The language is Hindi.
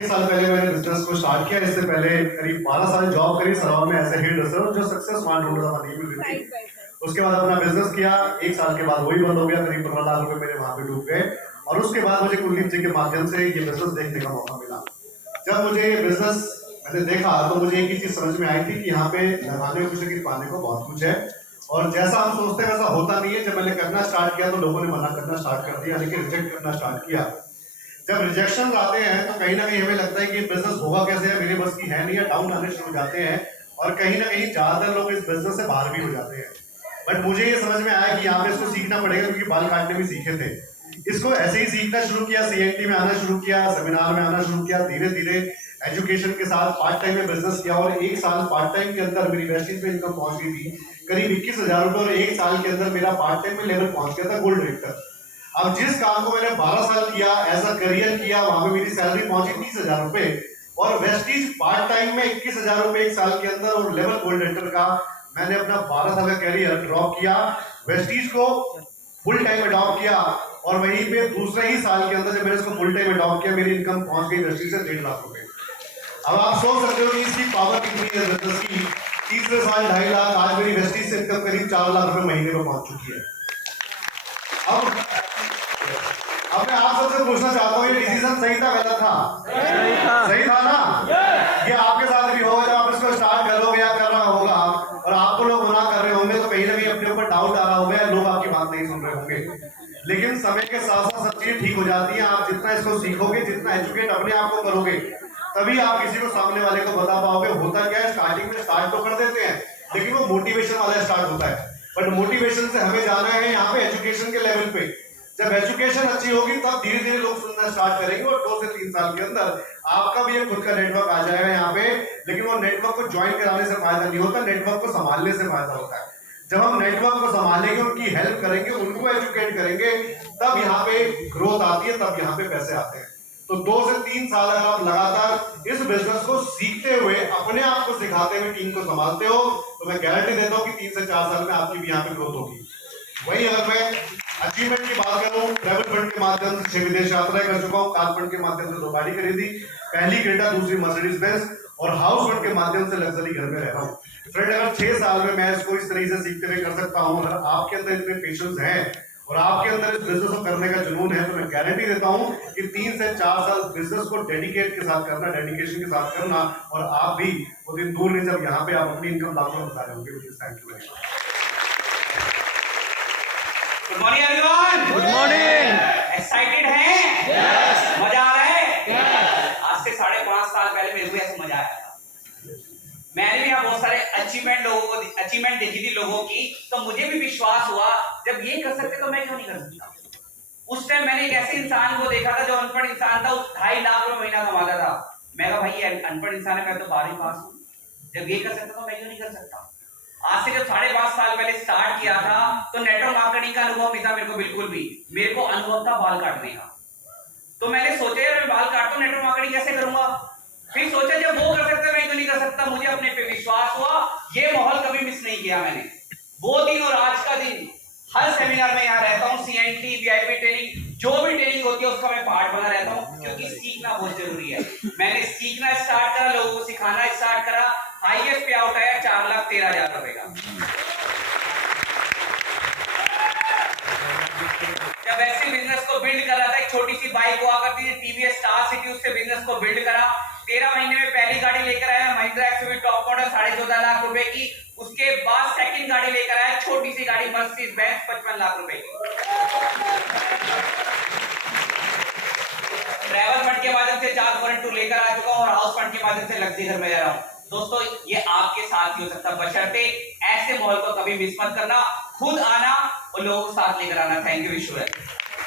एक साल पहले मैंने बिजनेस को स्टार्ट किया। इससे पहले करीब 12 साल जॉब करी सराउंड में एज ए हेयर ड्रेसर, जो सक्सेस मान ढूंढ रहा था, नहीं मिल रही थी। उसके बाद अपना बिजनेस किया। एक साल के बाद वही बंद हो गया। करीब 15 लाख रुपए मेरे वहां पे डूब गए। और उसके बाद मुझे कुलदीप जी के माध्यम से ये बिजनेस देखने का मौका मिला। जब मुझे ये बिजनेस मैंने देखा तो मुझे एक ही चीज समझ में आई थी कि यहाँ पे लगाने कुछ की पाने को बहुत कुछ है, और जैसा हम सोचते हैं वैसा होता नहीं है। जब मैंने करना स्टार्ट किया तो लोगों ने मना करना स्टार्ट कर दिया, लेकिन रिजेक्ट करना स्टार्ट किया। जब रिजेक्शन आते हैं तो कहीं ना कहीं हमें लगता है कि बिजनेस होगा कैसे है, मेरे बस की है नहीं है, डाउन आने शुरू हो जाते हैं। और कहीं ना कहीं ज्यादातर लोग इस बिजनेस से बाहर भी हो जाते हैं। बट मुझे ये समझ में आया कि यहाँ पे इसको सीखना पड़ेगा, क्योंकि बाल काटने भी सीखे थे। इसको ऐसे ही सीखना शुरू किया, सीएनटी में आना शुरू किया, सेमिनार में आना शुरू किया, धीरे धीरे एजुकेशन के साथ पार्ट टाइम में बिजनेस किया। और एक साल पार्ट टाइम के अंदर मेरी वेस्टिज पे इनकम पहुंच गई थी करीब 21,000 रुपए। और एक साल के अंदर मेरा पार्ट टाइम में लेवल पहुंच गया था गोल्ड डायरेक्टर। अब जिस काम को मैंने 12 साल किया, एज अ करियर किया, वहां पे मेरी सैलरी पहुंची 30,000 रुपए। और वेस्टीज पार्ट टाइम में 21,000 रुपए एक साल के अंदर, और लेवल गोल्ड डायरेक्टर का मैंने अपना 12 साल का करियर ड्रॉप किया, वेस्टीज को फुल टाइम अडॉप्ट किया। और वहीं पे दूसरे ही साल के अंदर जब मैंने इसको फुल टाइम अडॉप्ट किया, मेरी इनकम पहुंच गई वेस्टीज से 1.5 लाख रुपए। अब आप सोच सकते हो कि इसकी पावर कितनी है बिजनेस की। तीसरे साल 2.5 लाख, आज मेरी वेस्टीज से इनकम करीब 4 लाख रुपए महीने में पहुंच चुकी है। अब मैं आप सबसे पूछना चाहता हूँ, ये डिसीजन सही था गलत था? सही था ना? ये आपके साथ भी होगा जब आप इसको स्टार्ट करोगे या कर रहा होगा, और आपको लोग मना कर रहे होंगे तो कहीं ना कहीं अपने ऊपर डाउट आ रहा होगा, या लोग आपकी बात नहीं सुन रहे होंगे। लेकिन समय के साथ साथ सब चीजें ठीक हो जाती हैं। आप जितना इसको सीखोगे, जितना एजुकेट अपने आप को करोगे, तभी आप किसी को सामने वाले को बता पाओगे। होता क्या है, स्टार्टिंग में स्टार्ट तो कर देते हैं, लेकिन वो मोटिवेशन वाला स्टार्ट होता है। बट मोटिवेशन से हमें जाना है यहाँ पे एजुकेशन के लेवल पे। जब एजुकेशन अच्छी होगी तब धीरे धीरे लोग सुनना स्टार्ट करेंगे, और 2 से 3 साल के अंदर आपका भी एक खुद का नेटवर्क आ जाएगा यहाँ पे। लेकिन वो नेटवर्क को ज्वाइन कराने से फायदा नहीं होता, नेटवर्क को संभालने से फायदा होता है। जब हम नेटवर्क को संभालेंगे, उनकी हेल्प करेंगे, उनको एजुकेट करेंगे, तब यहाँ पे ग्रोथ आती है, तब यहाँ पे पैसे आते हैं। तो 2 से 3 साल अगर आप लगातार इस बिजनेस को सीखते हुए, अपने आप को सिखाते हुए टीम को संभालते हो, तो मैं गारंटी देता हूँ कि 3 से 4 साल में आपकी भी यहाँ पे ग्रोथ होगी। वही अगर मैं अचीवमेंट की बात करूं, ट्रैवल फंड के माध्यम से 6 विदेश यात्राएं कर चुका हूं, कार फंड के माध्यम से 2 गाड़ी खरीदी, पहली क्रेटा, दूसरी मर्सिडीज बेंज, और हाउस फंड के माध्यम से लग्जरी घर में रह रहा हूं। फ्रेंड, अगर 6 साल में मैं इसको इस तरीके से सीखते हुए कर सकता हूं, अगर आपके अंदर इतने पेशेंस हैं और आपके अंदर इस बिजनेस को करने का जुनून है, तो मैं गारंटी देता हूं कि 3 से 4 साल बिजनेस को डेडिकेट के साथ करना, डेडिकेशन के साथ करना, और आप भी वो दिन दूर नहीं जब यहाँ पे आप अपनी इनकम लाखों में बता रहे होंगे। Thank you very much. Good morning everyone. Good morning. Excited हैं? यस। मजा आ रहा है? यस। आज से 5.5 साल पहले मेरे को ऐसे मजा आया था। मैंने भी यहाँ बहुत सारे अचीवमेंट देखी थी लोगों की, तो मुझे भी विश्वास हुआ जब ये कर सकते तो मैं क्यों नहीं कर सकता। उस टाइम मैंने एक ऐसे इंसान को देखा था जो अनपढ़ इंसान था, 2.5 लाख रुपए महीना कमाता था। मैं कहा भाई ये अनपढ़ इंसान है, मैं तो 12वीं पास हूँ, जब ये कर सकता तो मैं क्यों नहीं कर सकता। आज से जब 5.5 साल पहले स्टार्ट किया था तो नेटवर्क मार्केटिंग का अनुभव नहीं था मेरे को, बिल्कुल भी। मेरे को अनुभव था बाल काटने का। तो मैंने सोचा यार मैं बाल काटता हूँ, नेटवर्क मार्केटिंग कैसे करूंगा। फिर सोचा जब वो कर सकते मैं क्यों नहीं कर सकता। मुझे अपने पे विश्वास हुआ, ये माहौल कभी मिस नहीं किया मैंने। वो दिन और आज का दिन, हर सेमिनार में यहाँ रहता हूँ, सीएनटी, वीआईपी ट्रेनिंग, जो भी ट्रेनिंग होती है उसका मैं पार्ट बना रहता हूँ, क्योंकि सीखना बहुत जरूरी है। मैंने सीखना स्टार्ट करा, लोगों को सिखाना स्टार्ट करा, हाईएस्ट पे आउट आया 4,13,000 रुपए का। जब ऐसे बिजनेस को बिल्ड कर रहा था, एक छोटी सी बाइक हुआ करती थी टीवीएस स्टार सिटी, उससे बिजनेस को बिल्ड करा। 13 महीने में पहली गाड़ी लेकर आया Mahindra XUV top model 14.5 lakh रुपए की। उसके बाद सेकंड गाड़ी लेकर आया, छोटी सी गाड़ी मर्सिडीज बेंज 55 लाख रुपए की। ट्रैवल फंड के माध्यम से 442 लेकर आ चुका हूं, और हाउस फंड के माध्यम से लग्जरी घर में रह रहा हूं। दोस्तों ये आपके साथ ही हो सकता है, बशर्ते ऐसे माहौल को कभी मिस मत करना, खुद आना और लोगों को साथ लेकर आना। थैंक यू विश्व।